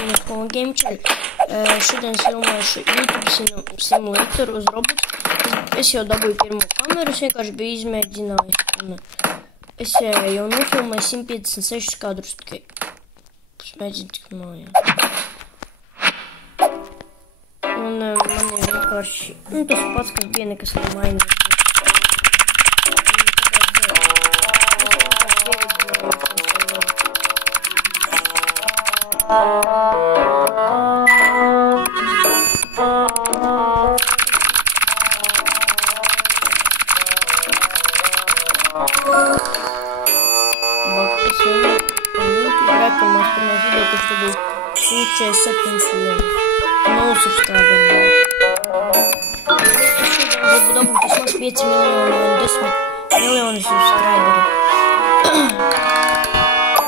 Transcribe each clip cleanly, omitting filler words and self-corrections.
Mani ko GameChall. Šodien filmēšu YouTube simulatoru uz robotu. Es jau dabūju pirmo kameru, es vienkārši biju izmēģinājis. Es jau nofilmēju 156 kadrus tikai. Smēģinu tik mājās. Un man ir vienkārši, tas pats, kas bija, nekas nav mainījies. Video, kurš dabūja 147 miljonus. 0 subscriberi. Es šodien gribu dabūt vismaz 5 miljoni un 10 miljoni subscriberi.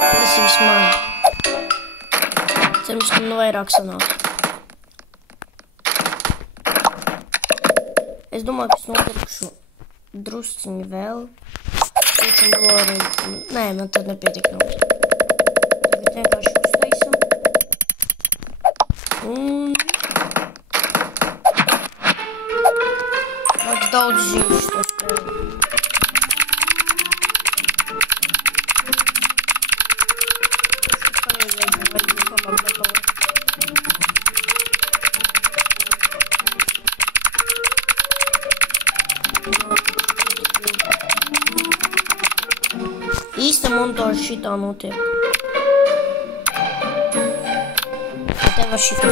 Tas ir vismaz. Cerams, ka man vairāk sanāk. Es domāju, ka es nopirkšu drusciņu vēl. $5. Nē, man tad nepietiek naudas. Tagad vienkārši uztaisam. Un vajag daudz zīmes to spēlēt. Īsta montāža šitā notiek. Tev šitā.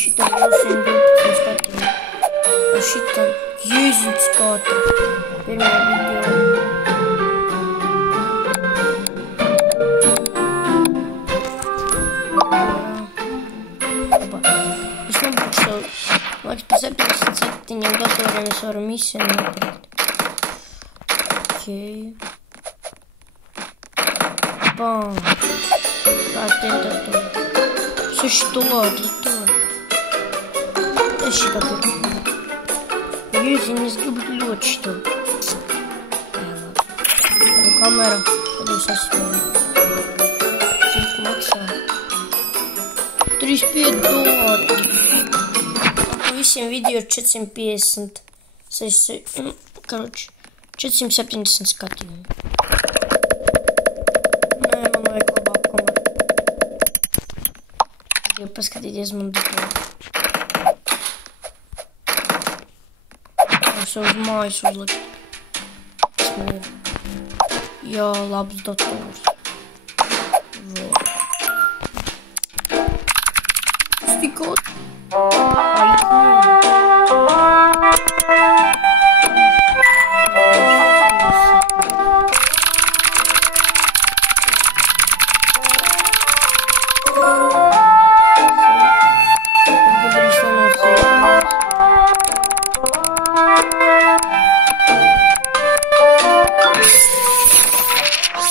Šitā jau 112 skatījumi. Šitā Jēzus katra. Pirmā video. Es nebūšu laiks pa 77 datoriem es varu misiju nopirkt. Ok. Bam. Kā tie datori? $6 datori. Es šitā pirku. Jēziņ, es gribu ļoti šito. Un kamera, kad es esmu. Cik maksā? $35. Pa visiem video 450. Karoči, 470 skatījumi. Nē, man vajag labāk kameru. Gribu paskatīties man datoru. Savus mājas uzlikt. Tas man ir. Jā, labs dators. Tas tikko.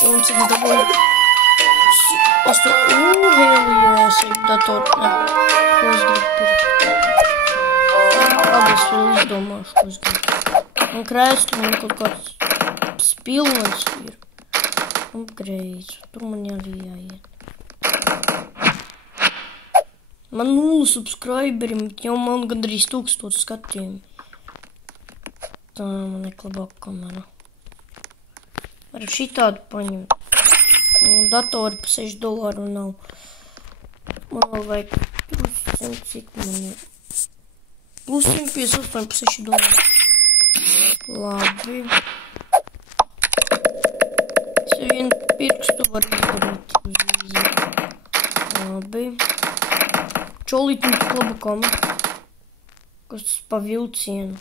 Un cik es dabūju? Hēlijās ir datoru. Ko es gribu pirkt? Labi, es vēl izdomāšu, ko es gribu. Un krēslu man kaut kāds spilvens ir. Upgrades. Tur man arī jāiet. Man 0 subscriberi, bet jau man gandrīz 1000 skatījumi. Tā man neklabāk kamera. Varu šitādu paņemt. Datori pa $6 nav. Man vēl vajag plus cik man ir. Plus 158 pa $6. Labi. Es vienu pirkstu varu izdarīt. Labi. Čolītim tik laba kamera. Kas pa vilcienu.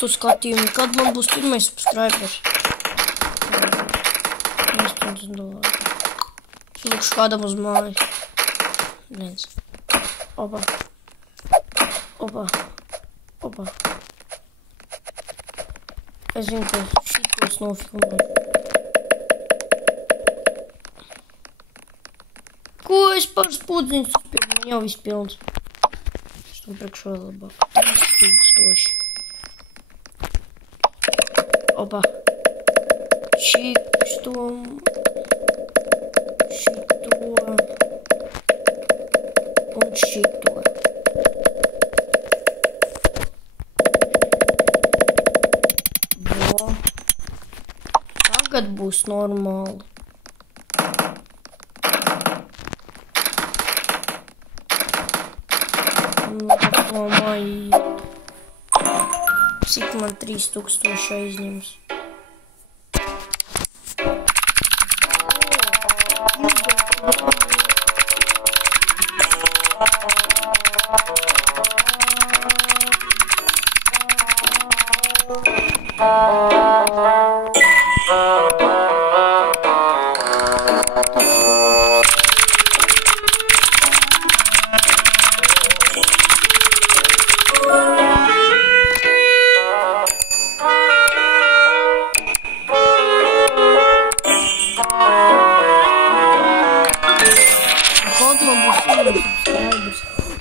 tūkstoši skatījumu. Kad man būs pirmais subscribers? $8. Lūkšu kādam uz mājas. Viens. Opa. Opa. Opa. Es zinu, ka šitos nofilmēju. Ko es par spudziņu spēju? Man jau viss pilns. Es tam priekš vēl labāk. 3000. Opa. Šito. Un šito. Vo. Tagad būs normāli. Cik man 3000 aizņems?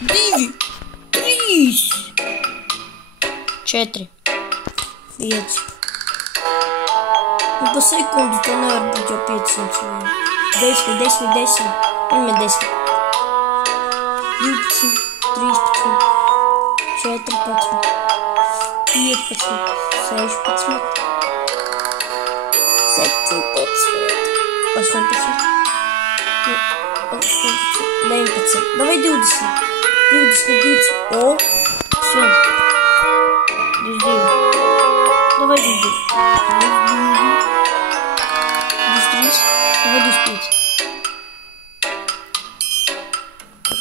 Divi, trīs, 4, 5. Un pa sekundi to nevar būt jau 500. 10, 10, 10. Viņam 10. 12, 13, 14, 15, 16, 17, 18, 19. Давай 20. 20. О, все. 22. Давай 22. 23. Давай 25.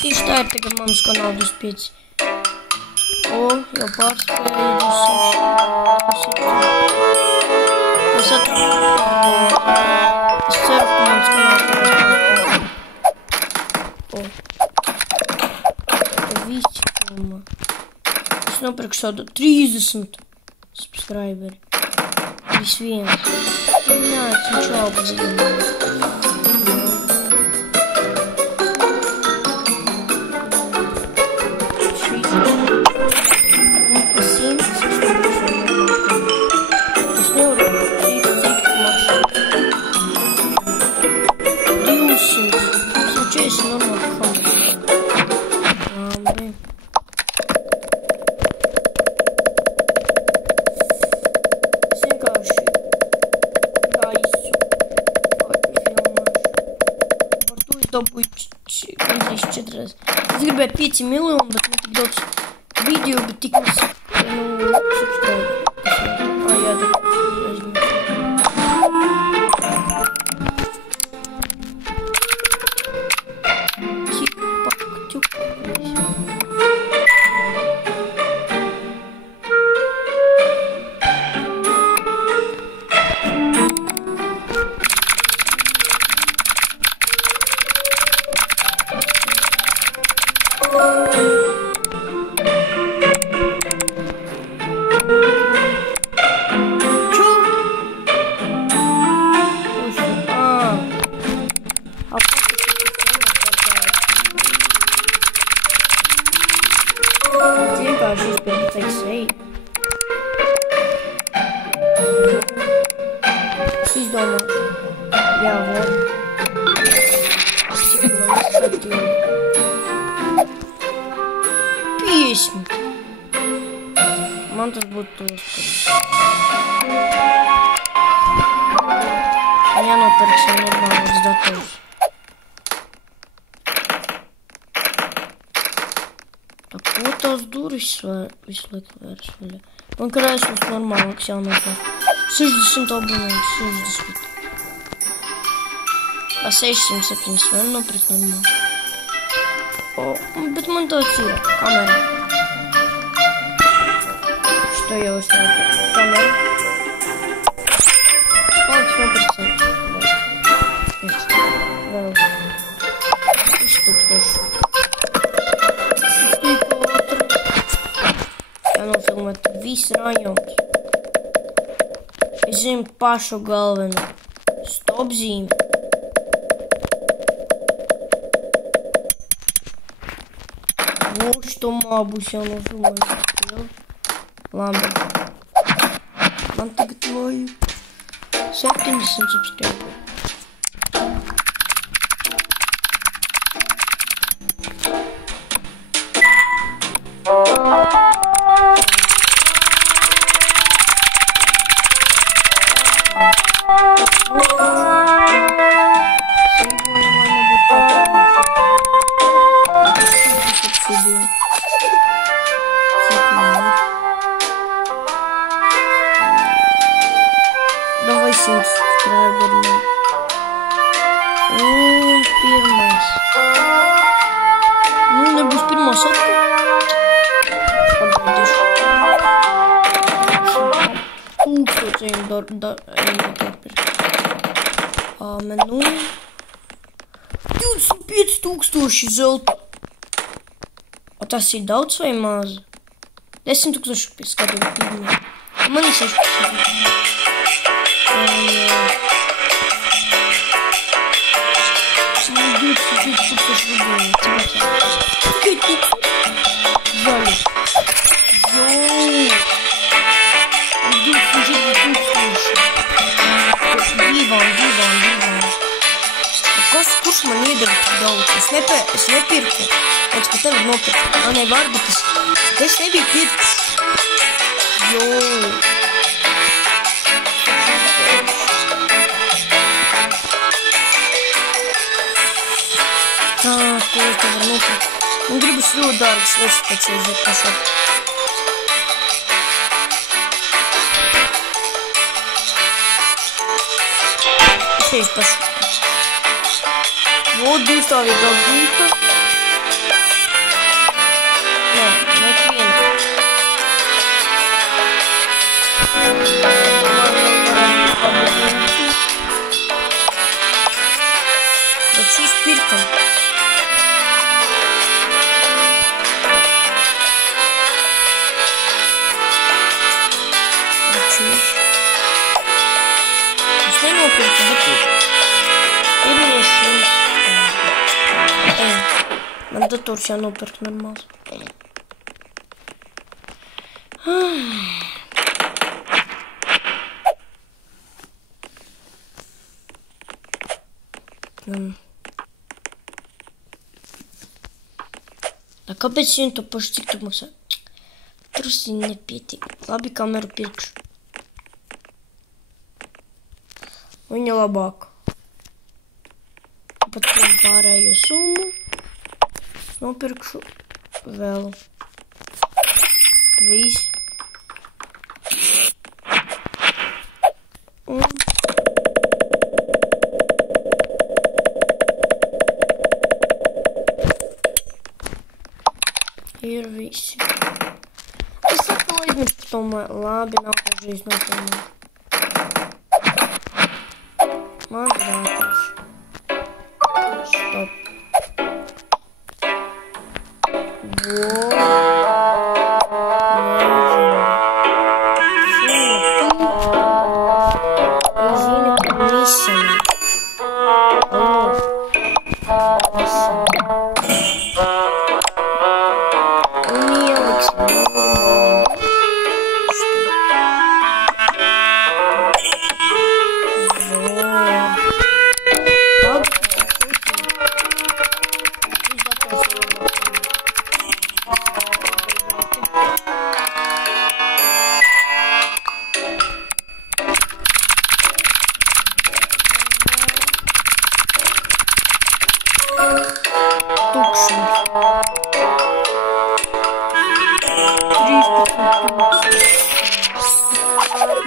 Tieši tā ir tagad manas kanāla 25. O, jau pārspēju 26. Es ceru, ka manas kanāla 25. Es nopirkšu tādu 30 subscriberi. Viss viens. Jā, es viņš apdzīvot. Es nevaru cik maksā. 240 normāli kontu. Labi. Dabūju gandrīz 4. Es gribēju 5 miljoni, bet man tik daudz video, bet tik maz, subscribe. Jā, Man tas būtu jānopirksim normāls dators. Tā ko tās durvis visu laiku vērs vaļā? Man krēsls normālāks jānopirk. 60 abonēs, 60. Pa 607 var nopirkt normāli. O, bet man tāds ir kamera. To jau es tādu kameru. Paliks 1%. Vēl. 1000. Tik otru. Jānofilmēt viss rajons. Es zinu pašu galveno. Stop zīmi. Что būs jānofilmēt. Labi. Man tagad vajag 70 subscriberi. Давай 7 subscriberiem. Un pirmais. Nu, nebūs pirmā satka. Pagaidīšu. 1000 menu. 25,000 zelta. O tas ir daudz vai maz? 10,000 skatu pirmie. Man ir 16. Kurš man iedara tik daudz? Es nepirku. Pēc pat tevi nopirku. Man nevar, bet es nebiju pirks. Ko es tev varu nopirkt? Man gribas ļoti dārgas lietas specializēt pašā. Es eju pašu. Вот двухсtāvīgā gulta. Nē, nekviena. Bet šīs pirkam. Es nenopirku, bet pirmie šīs. Man dators jānopirk normāls. Kāpēc viņi to pašu cik tu maksā? Trusiņi nepietiek. Labi, kameru pirkšu. Viņa labāk. Pat pārējo summu. Nopirkšu vēl. Viss. Un. Ir visi. Es atkal aizmirstu par to labi nākošreiz nopirkšu. Man grātaši. Stop.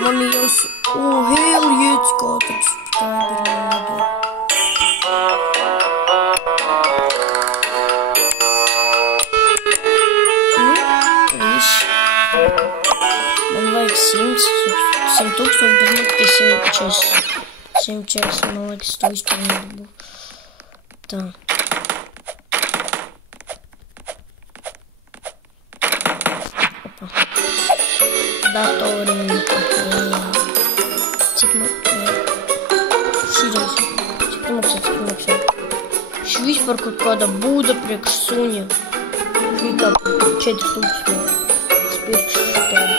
Man jau hell jēdz kā tāds skaidrādu. Viss. 140, man liekas, to vispār nebūs. Tā. Opa. Datoriem. Cik man... Šīreiz. Cik maksā. Šī vispār kaut kāda būda priekš suņa. Šī tā 4000. Priekš tāda.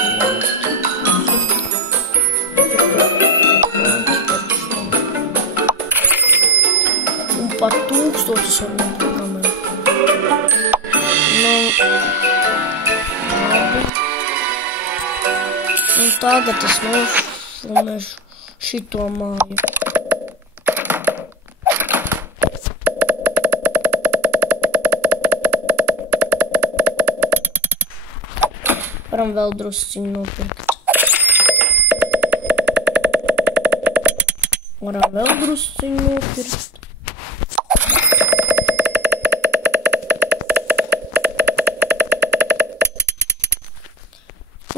Un pat 1000 var būt kamerā. Nu, labi. Un tagad es nofilmēšu šito māju. Varam vēl drusciņu nopirkt.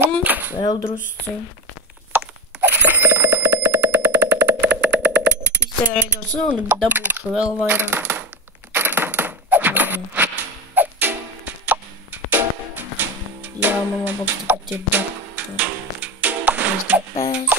Un vēl drusciņu. Iztērējot naudu, bet dabūšu vēl vairāk. Jā, man labāk tagad ir dapēs.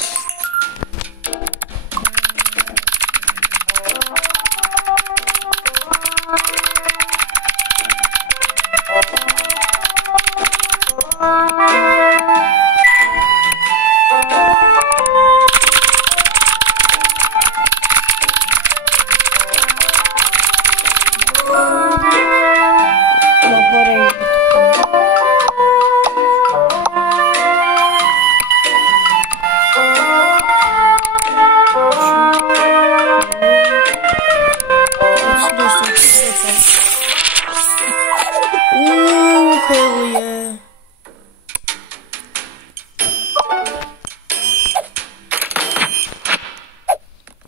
Hell yeah.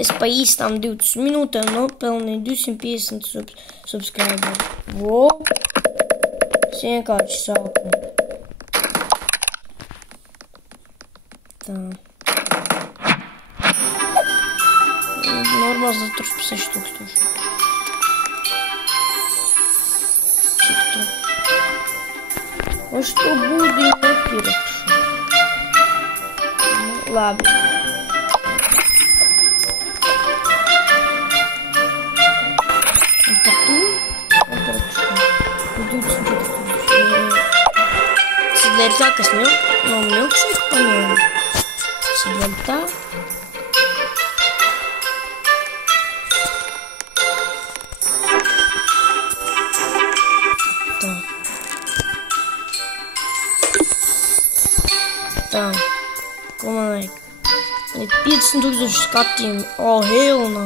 Es pa īstām 20 minūtēm nopelnīju 250 subscriberi. Wow. Es vienkārši sāku. Tā. Normāls dators pa 6000. Cik tu? Un što būdi nepirkšu. Labi. Un par to nepirkšu. 24 000. Sadēļ tā, kas no milkšēku paņēma. Sadēļ tā. Tā, ko man vajag? Man ir 50 000 skatījumi. Oh, hell no.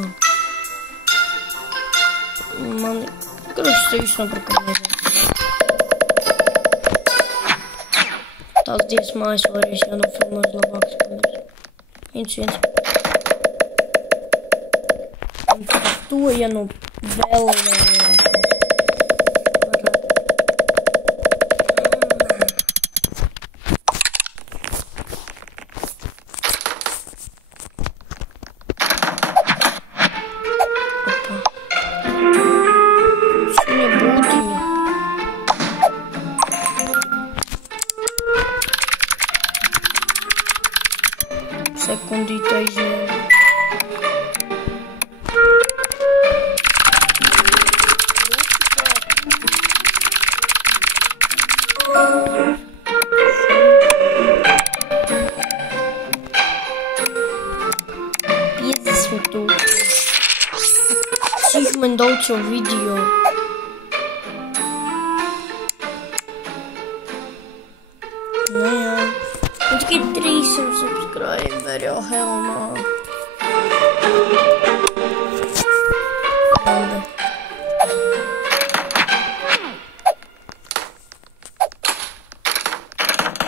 Man ir... Karoši, te visu nopirkam vajag. Tās divas mājas varēs jānofilmēt labākas kameras. Viens. Un par to, ja nu vēl sekundīte aizņēma. Cik man daudz jau video. Nu jā. Un tikai 300 subscriberi, jo hell no. Labi.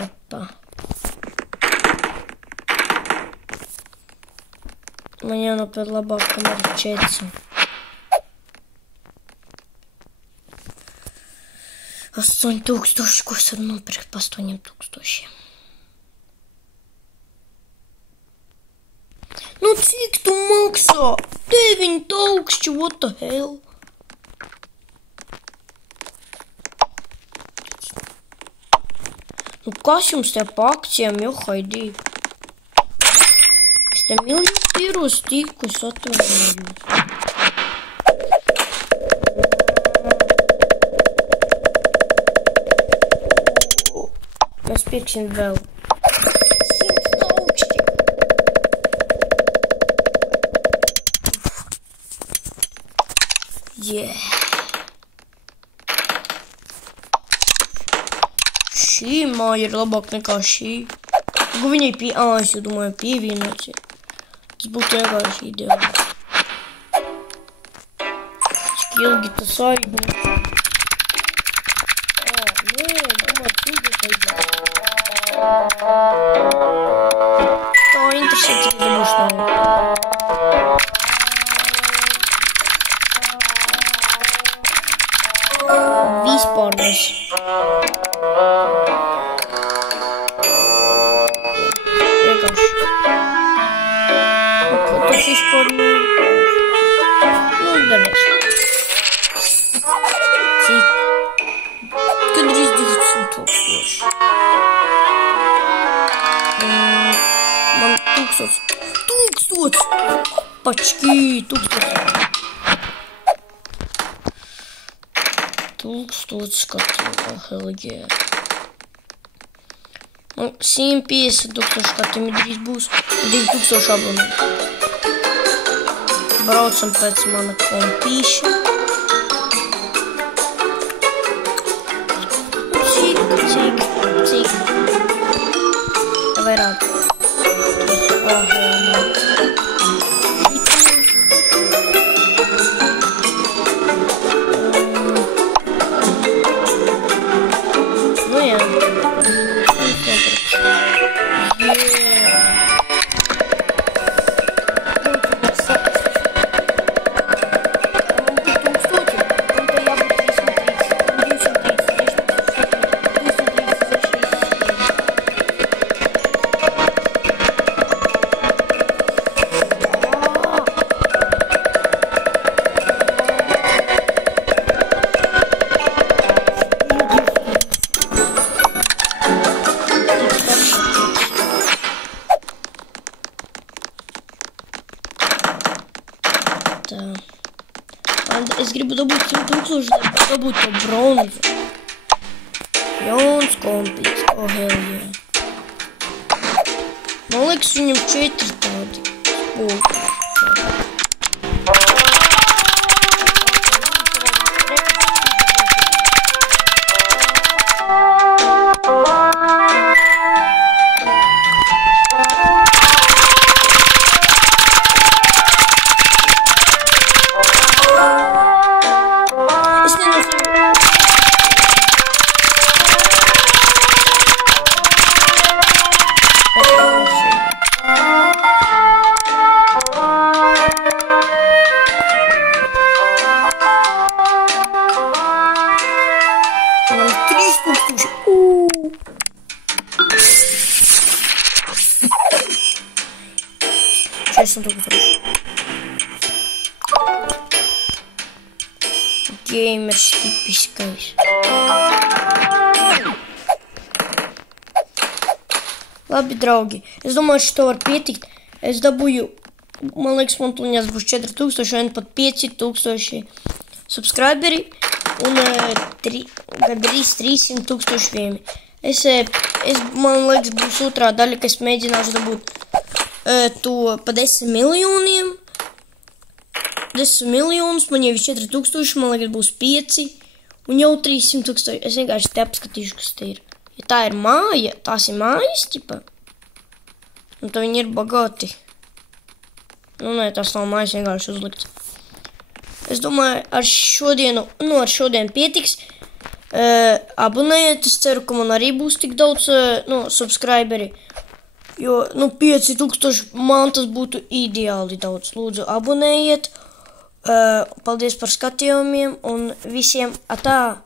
Opa. Man jānopēd labāk, kamēr 4. 8000, ko es varu nopirkt pa 8000. cik tu maksā? 9000, what the hell? Nu, kas jums te pa akcijām, johaidī? Es te miljonu pīros tiku, es atvainojos. Mēs pirksim vēl. 100 augsti. Yeah. Šī māja ir labāk nekā šī. Viņai es jau domāju pievienots. Tas būtu vienkārši ideāli. Cik ilgi tas aizņem. Nē, domāju, ilgi aizņem. Tā interesē, cik dabūšu nav. Vispār nes. Tas vispār darēs. Cik? Gandrīz 20 000. Man 1000. Pačkī, 1000 skatu. Hell yeah. Man 150 000 skatiem drīz būs 2000 abonenti. Braucam pēc mana kompīša. Cik? Vairāk. Nu jā. Es gribu dabūt 100 000, lai dabūt to bronzu. Jauns kompīts, hell yeah. Man liekas, viņam 4 tādi spūki. Gamers tipiskais. Labi, draugi, es domāju, šito var pietikt. Es dabūju, man liekas, man tuļņās būs 4000 un pat 5000 subscriberi un gandrīz 300 000 viemi. Man liekas, būs otrā daļa, ka es mēģināšu dabūt to pa 10 miljoniem. 10 miljonus, man jau ir 4000, man liekas, būs 5 un jau 300 000. Es vienkārši te apskatīšu, kas te ir. Ja tā ir māja, tās ir mājas, ķipa. Un tad viņi ir bagāti. Nu, nē, tās nav mājas vienkārši uzlikts. Es domāju, ar šodien pietiks. Abonējiet, es ceru, ka man arī būs tik daudz, subscriberi. Jo, 5000 man tas būtu ideāli daudz. Lūdzu, abonējiet. Paldies par skatījumiem un visiem atā!